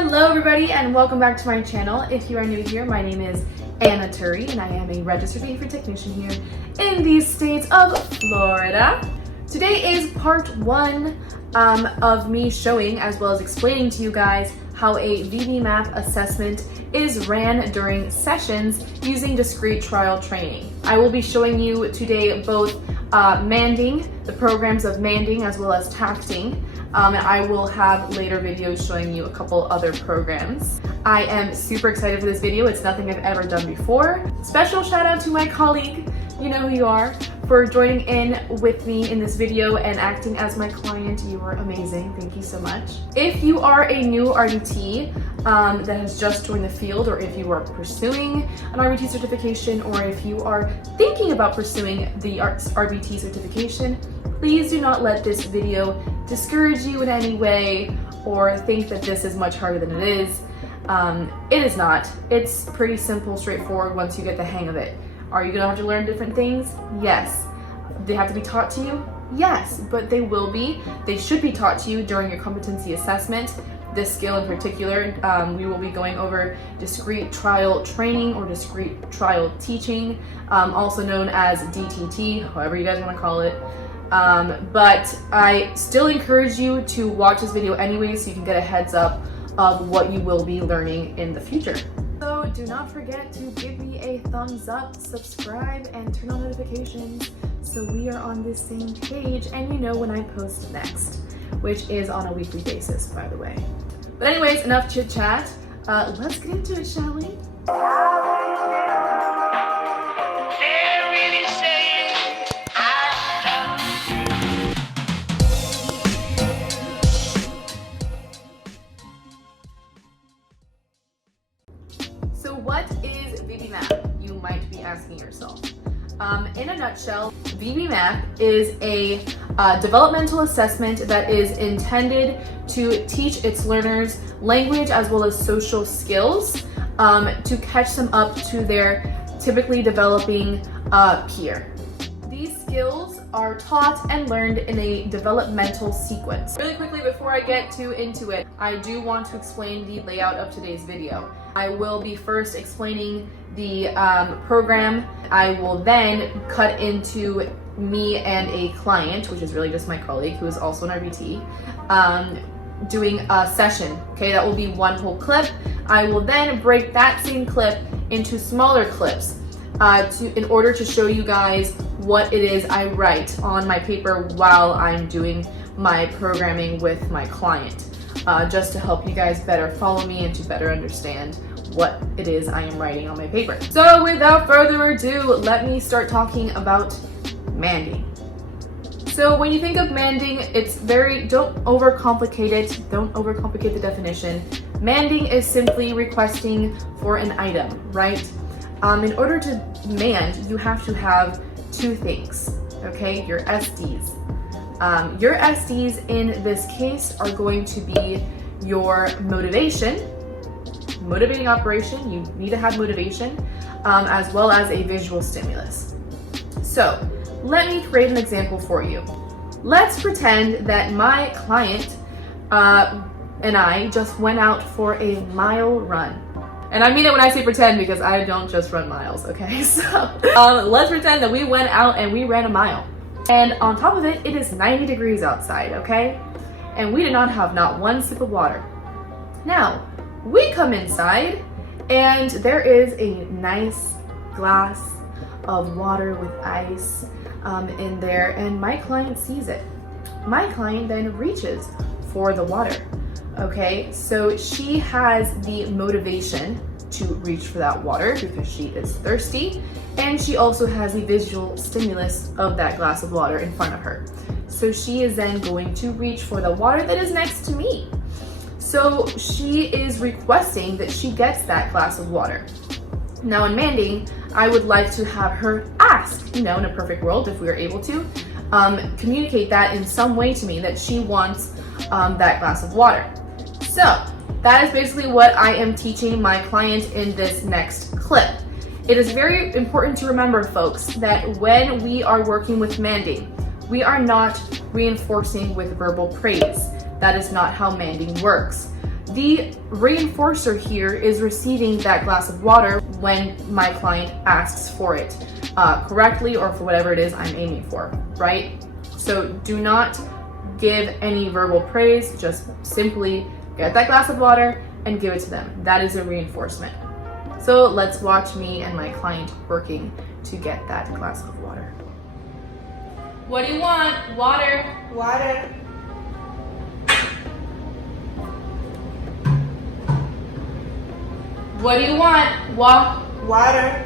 Hello everybody and welcome back to my channel. If you are new here, my name is TURI and I am a registered behavior technician here in the state of Florida. Today is part one of me showing as well as explaining to you guys how a VB-MAP assessment is ran during sessions using discrete trial training. I will be showing you today both manding, the programs of manding as well as tacting. And I will have later videos showing you a couple other programs. I am super excited for this video. It's nothing I've ever done before. Special shout out to my colleague, you know who you are, for joining in with me in this video and acting as my client. You are amazing. Thank you so much. If you are a new RBT that has just joined the field, or if you are pursuing an RBT certification, or if you are thinking about pursuing the RBT certification, please do not let this video discourage you in any way or think that this is much harder than it is. It is not. It's pretty simple, straightforward once you get the hang of it. Are you gonna have to learn different things? Yes. They have to be taught to you? Yes, but they will be. They should be taught to you during your competency assessment. This skill in particular, we will be going over discrete trial training or discrete trial teaching, also known as DTT, however you guys want to call it. But I still encourage you to watch this video anyway so you can get a heads up of what you will be learning in the future. So do not forget to give me a thumbs up, subscribe, and turn on notifications so we are on this same page and you know when I post next, which is on a weekly basis, by the way. But anyways, enough chit chat. Let's get into it, shall we? So what is VB-MAP? You might be asking yourself. In a nutshell, VB-MAP is a developmental assessment that is intended to teach its learners language as well as social skills to catch them up to their typically developing peer. These skills are taught and learned in a developmental sequence. Really quickly before I get into it, I do want to explain the layout of today's video. I will be first explaining the program. I will then cut into me and a client, which is really just my colleague who is also an RBT, doing a session. Okay, that will be one whole clip. I will then break that same clip into smaller clips in order to show you guys what it is I write on my paper while I'm doing my programming with my client, just to help you guys better follow me and to better understand what it is I am writing on my paper. So without further ado, let me start talking about manding. So when you think of manding, it's don't overcomplicate it. Don't overcomplicate the definition. Manding is simply requesting for an item, right? In order to mand, you have to have two things, okay? Your SDs. Your SDs in this case are going to be your motivating operation. You need to have motivation, as well as a visual stimulus. So let me create an example for you. Let's pretend that my client and I just went out for a mile run. And I mean it when I say pretend because I don't just run miles, okay? So let's pretend that we went out and we ran a mile. And on top of it, it is 90 degrees outside, okay? And we did not have not one sip of water. Now, we come inside and there is a nice glass of water with ice in there, and my client sees it. My client then reaches for the water. Okay, so she has the motivation to reach for that water because she is thirsty, and she also has the visual stimulus of that glass of water in front of her. So she is then going to reach for the water that is next to me. So she is requesting that she gets that glass of water. Now in manding, I would like to have her ask, in a perfect world, if we are able to, communicate that in some way to me that she wants that glass of water. So that is basically what I am teaching my client in this next clip. It is very important to remember, folks, that when we are working with manding, we are not reinforcing with verbal praise. That is not how manding works. The reinforcer here is receiving that glass of water when my client asks for it correctly or for whatever it is I'm aiming for, right? So do not give any verbal praise, just simply get that glass of water and give it to them. That is a reinforcement. So let's watch me and my client working to get that glass of water. What do you want? Water. Water. What do you want? Water.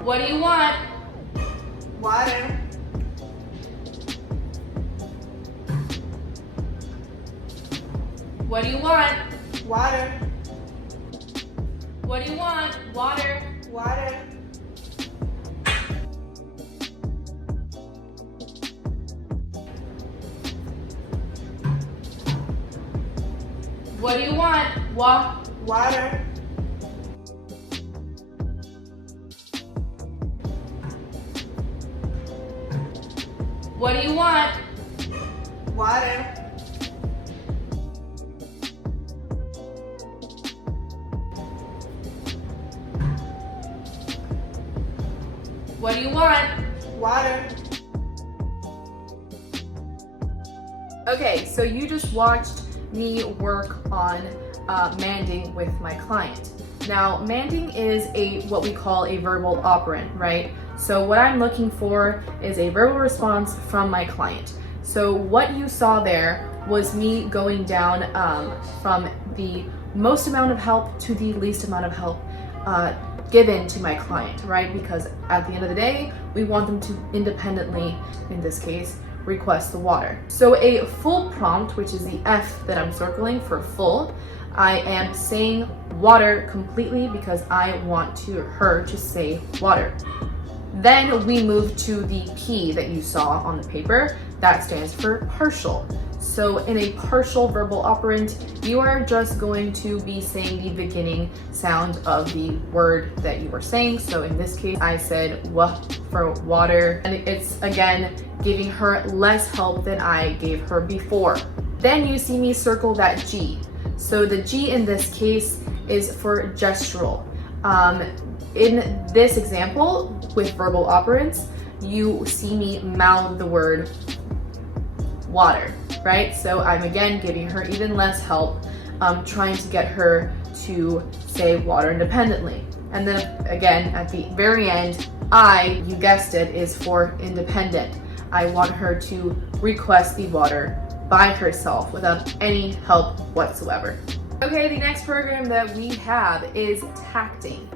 What do you want? Water. What do you want? Water. What do you want? Water. Water. What do you want? Water. What do you want? Water. What do you want? Water. Okay, so you just watched me work on manding with my client. Now, manding is what we call a verbal operant, right? So what I'm looking for is a verbal response from my client. So what you saw there was me going down from the most amount of help to the least amount of help given to my client, right? Because at the end of the day, we want them to independently, in this case, request the water. So a full prompt, which is the F that I'm circling for full, I am saying water completely because I want her to say water. Then we move to the P that you saw on the paper. That stands for partial. So in a partial verbal operant, you are just going to be saying the beginning sound of the word that you were saying. So in this case, I said wa for water, and it's again giving her less help than I gave her before. Then you see me circle that G. So the G in this case is for gestural. In this example with verbal operants, you see me mouth the word water, right? So I'm again giving her even less help, trying to get her to say water independently. And then again, at the very end, I, you guessed it, is for independent. I want her to request the water by herself without any help whatsoever. Okay, the next program that we have is tacting.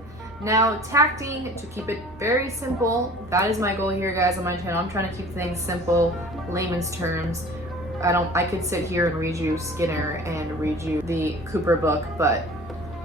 Now, tacting, to keep it very simple, that is my goal here, guys, on my channel. I'm trying to keep things simple, layman's terms. I could sit here and read you Skinner and read you the Cooper book, but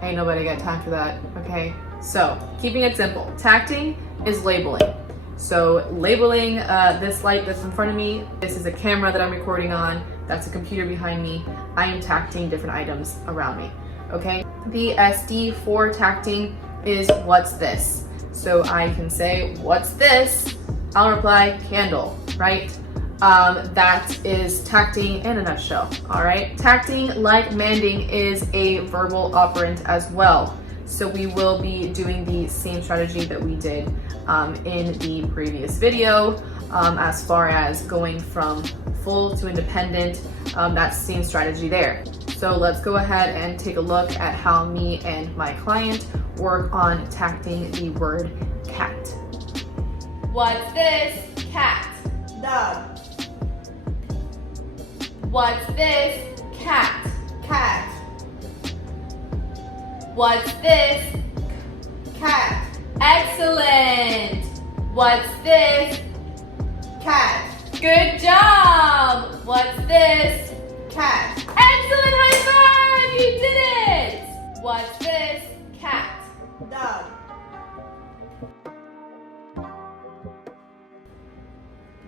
ain't nobody got time for that, okay? So, keeping it simple. Tacting is labeling. So, labeling this light that's in front of me, this is a camera that I'm recording on, that's a computer behind me. I am tacting different items around me, okay? The SD for tacting is what's this? So I can say, what's this? I'll reply, candle, right? That is tacting in a nutshell, all right? Tacting, like manding, is a verbal operant as well. So we will be doing the same strategy that we did in the previous video, as far as going from full to independent, that's the same strategy there. So let's go ahead and take a look at how me and my client work on tacting the word cat. What's this? Cat. Dog. What's this? Cat. Cat. What's this? Cat. Excellent. What's this? Cat. Good job. What's this? Cat. Excellent, high five! You did it! What's this? Cat. Dog.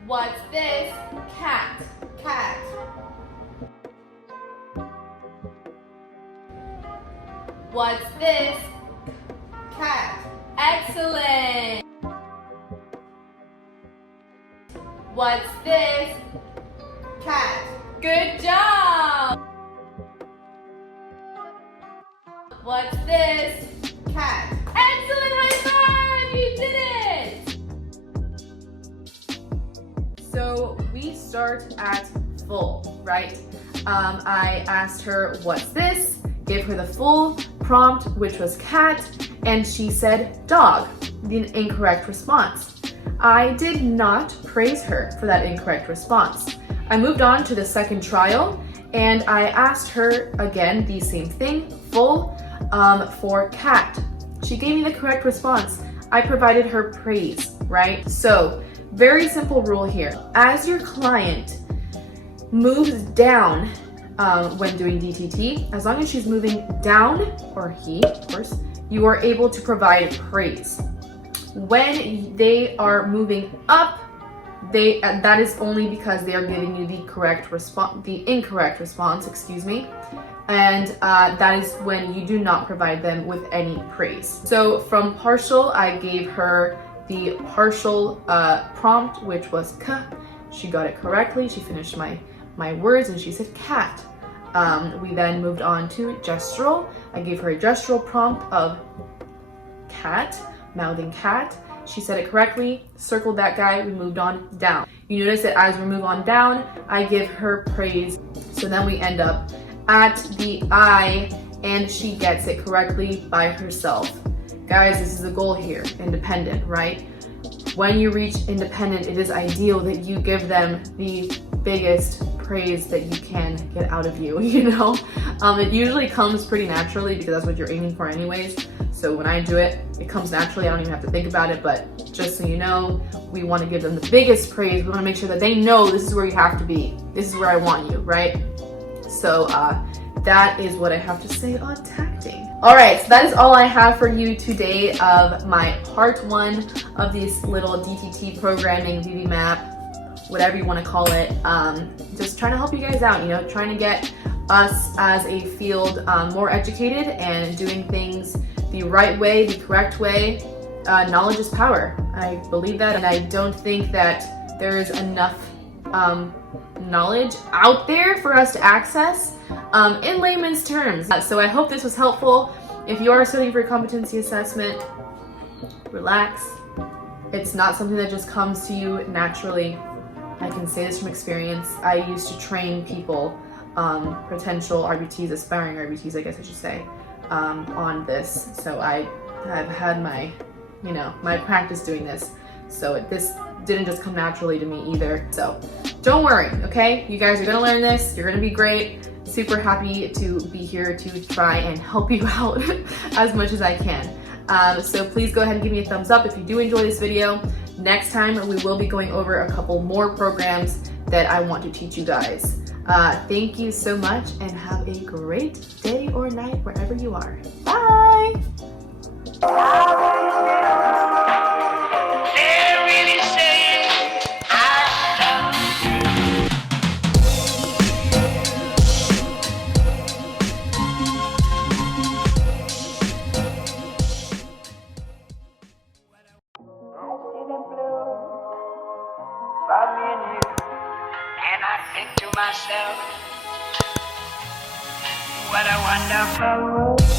What's this? Cat. Cat. What's this? Cat. Excellent! What's this? Cat. Good job! What's this? Cat. Excellent, high five! You did it! So we start at full, right? I asked her, what's this? Gave her the full prompt, which was cat, and she said dog, the incorrect response. I did not praise her for that incorrect response. I moved on to the second trial, and I asked her again the same thing, full, for cat. She gave me the correct response. I provided her praise, right? So, very simple rule here. As your client moves down when doing DTT, as long as she's moving down, or he, of course, you are able to provide praise. When they are moving up, that is only because they are giving you the incorrect response, excuse me. And that is when you do not provide them with any praise. So from partial, I gave her the partial prompt, which was k. She got it correctly. She finished my words and she said cat. We then moved on to gestural. I gave her a gestural prompt of cat, mouthing cat. She said it correctly, circled that guy, we moved on down. You notice that as we move on down, I give her praise. So then we end up at the I, and she gets it correctly by herself. Guys, this is the goal here, independent, right? When you reach independent, it is ideal that you give them the biggest praise that you can get out of you, you know? It usually comes pretty naturally because that's what you're aiming for anyways. So when I do it, it comes naturally. I don't even have to think about it, but just so you know, we want to give them the biggest praise. We want to make sure that they know this is where you have to be. This is where I want you, right? So that is what I have to say on tacting. All right, so that is all I have for you today of my part 1 of this little DTT programming, VB map, whatever you want to call it. Just trying to help you guys out, you know, trying to get us as a field more educated and doing things the right way, the correct way. Knowledge is power. I believe that, and I don't think that there is enough knowledge out there for us to access in layman's terms. So I hope this was helpful. If you are studying for a competency assessment, relax. It's not something that just comes to you naturally. I can say this from experience. I used to train people, potential RBTs, aspiring RBTs, I guess I should say, on this. So I've had my, my practice doing this. So this didn't just come naturally to me either. So don't worry, okay? You guys are gonna learn this. You're gonna be great. Super happy to be here to try and help you out as much as I can. So please go ahead and give me a thumbs up if you do enjoy this video. Next time we will be going over a couple more programs that I want to teach you guys. Thank you so much and have a great day or night wherever you are. Bye! And I think to myself, what a wonderful world.